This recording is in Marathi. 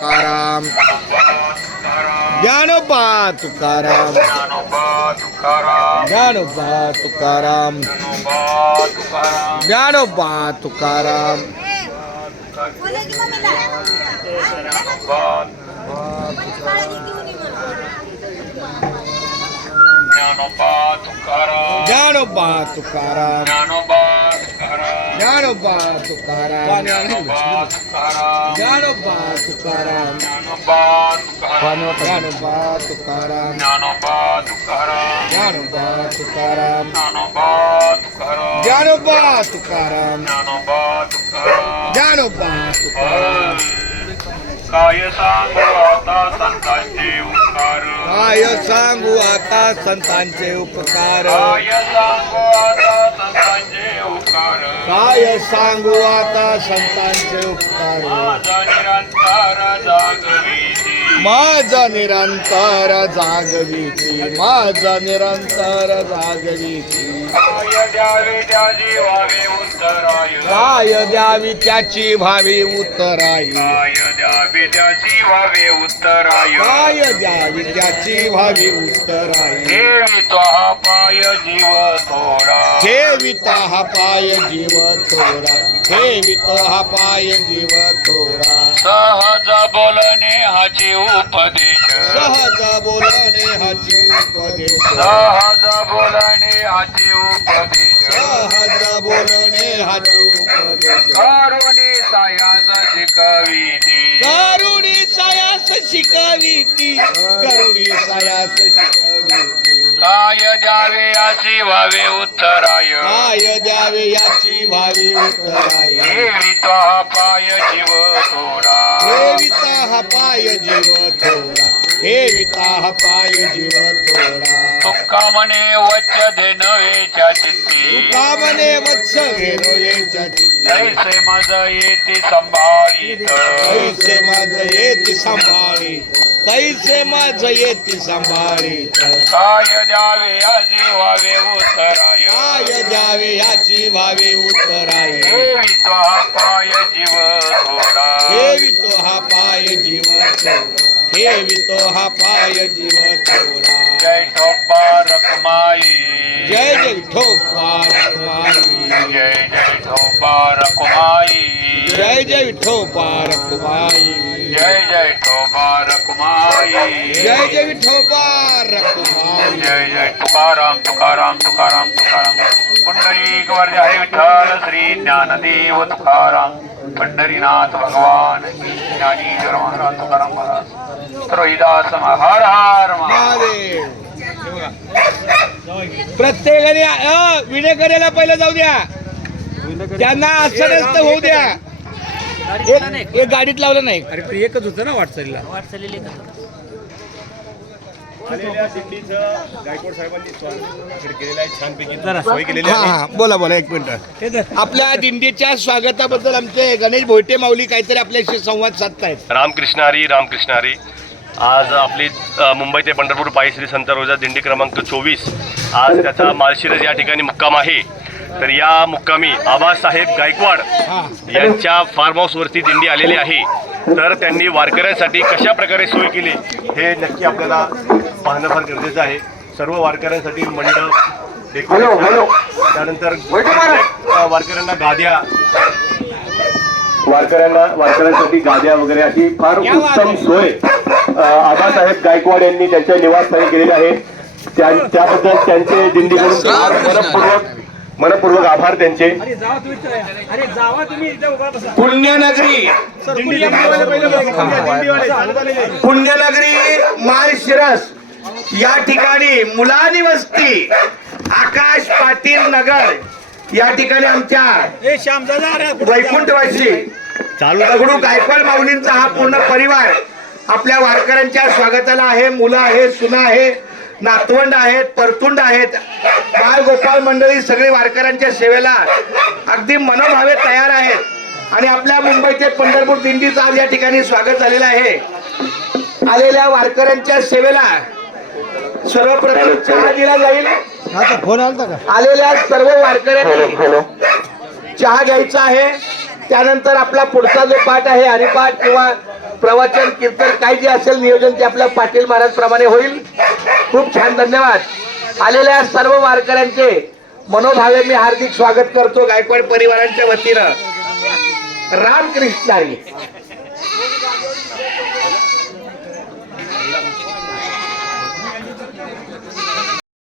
तुकाराम ज्ञानोबा तुकाराम ज्ञानोबा तुकाराम ज्ञानोबा तुकाराम ज्ञानोबा तुकाराम ज्ञानोबा तुकाराम ज्ञानोबा तुकाराम ज्ञानोबा तुकाराम ज्ञानोबा तुकाराम ज्ञानोबा तुकाराम ज्ञानोबा तुकाराम काय सांगू आता संतांचे उपकार काय सांगू आता संतांचे उपकार काय सांगू आता संतांचे उपकार माझा निरंतर जागविती माझा निरंतर जागविती काय द्यावे त्याची व्हावे उत्तराय काय द्यावी त्याची भावी उत्तराई काय द्यावे त्याची व्हावे उत्तराय काय द्यावी त्याची भावी उत्तराई देवी हा पाय जीव थोडा ठेविता हा पाय जीव थोडा ठेवितो हा पाय जीव थोडा सहज बोलणे हाची उपदेश सहज बोलणे हाची उपदेश सहज बोलणे हाची उपदेश सहज बोलणे हाची उपदेश करुणी सायास शिकविती करुणी सायास शिकविती करुणी सायास शिकविती काय द्यावे अशी व्हावे उत्तराय काय द्यावे याची भावी उत्तराई देवी हा पाय जीव थोडा ठेविता हा पाय जीव थोडा ठेविता हा पाय जीव थोडा तुका म्हणे वच्च दे नवेच्या चित्ती कामने वत्स घेनो येच्या चित्ती ऐसे माझ येते संभाळीत कैसे माझ येती सांभाळी कैसे माझ येती सांभाळी काय द्यावे अशी व्हावे उत्तराय काय द्यावे याची भावी उत्तराई देवी हा पाय जीव थोडा ठेवितो हा पाय जीव थोडा ठेवितो हा पाय जीव थोडा जय ठोपा रखमाई जय जय विठोबा रखुमाई जय जय ठोपा रखमाई जय जय विठोबा रखुमाई जय जय ठोपा रखमाई जय जय विठोबा रखुमाई जय जय तुकाराम तुकाराम तुकाराम तुकाराम पुंडरीक वर्ज हरे विठ्ठल श्री ज्ञानदेव तुकाराम पंढरीनाथ भगवान ज्ञानेश्वर महाराज तुकाराम महाराज त्रोहिदास हर हर महादेव प्रत्येकाने विनेकऱ्याला पहिलं जाऊ द्या त्यांना असं नसतं होऊ द्या एक गाडीत लावलं नाही अरे ते एकच होतं ना वाटचालीला आलेल्या दिंडीचं गायकवाड साहेबांनी स्वागत केलेलं आहे छानपैकी सोय केलेली हा आहे. हा बोला बोला एक मिनिट आपल्या दिंडीच्या स्वागताबद्दल आमचे गणेश भोयटे माऊली काहीतरी आपल्याशी संवाद साधतायत रामकृष्ण हरी रामकृष्ण हरी. आज आपली मुंबई ते पंढरपूर पायी श्री संत रोजा दिंडी क्रमांक 24 आज त्याचा माळशिरस या ठिकाणी मुक्काम आहे. तर या मुक्कामी आबासाहेब गायकवाड यांच्या फार्म हाऊसवरती दिंडी आलेली आहे. तर त्यांनी वारकऱ्यांसाठी कशा प्रकारे सोय केली हे नक्की आपल्याला पाहणं फार गरजेचं आहे. सर्व वारकऱ्यांसाठी मंडप डेकोरेशन त्यानंतर वारकऱ्यांना गाद्या वारकऱ्यांसाठी गाद्या वगैरे अशी फार उत्तम सोय आबासाहेब गायकवाड यांनी त्यांच्या निवासस्थानी केलेली आहे. त्याबद्दल त्यांचे दिंडीकडून मनपूर्वक आभार त्यांचे. पुण्यनगरी पुण्यनगरी माळशिरस या ठिकाणी मुलानी वस्ती आकाश पाटील नगर या ठिकाणी आमच्या वैकुंठवासी दगडू गायकवाड माऊलींचा हा पूर्ण परिवार आपल्या वारकऱ्यांच्या स्वागताला आहे. मुलं आहे, सुना आहे, नातवंड आहेत, परतुंड आहेत, बाळ गोपाळ मंडळी सगळी वारकऱ्यांच्या सेवेला अगदी मनोभावे तयार आहेत. आणि आपल्या मुंबई ते पंढरपूर दिंडीचं आज या ठिकाणी स्वागत झालेलं आहे. आलेल्या वारकऱ्यांच्या सेवेला सर्वप्रथम चहा दिला जाईल. फोन आलता का? आलेल्या सर्व वारकऱ्यांनी चहा घ्यायचा आहे. त्यानंतर आपला पुढचा जो पाठ आहे हरिपाठ किंवा प्रवचन कीर्तन काय जे असेल नियोजन ते आपल्या पाटील महाराज प्रमाणे होईल. खूप छान, धन्यवाद. आलेल्या सर्व वारकऱ्यांचे मनोभावे मी हार्दिक स्वागत करतो गायकवाड परिवारांच्या वतीनं. रामकृष्ण हरी.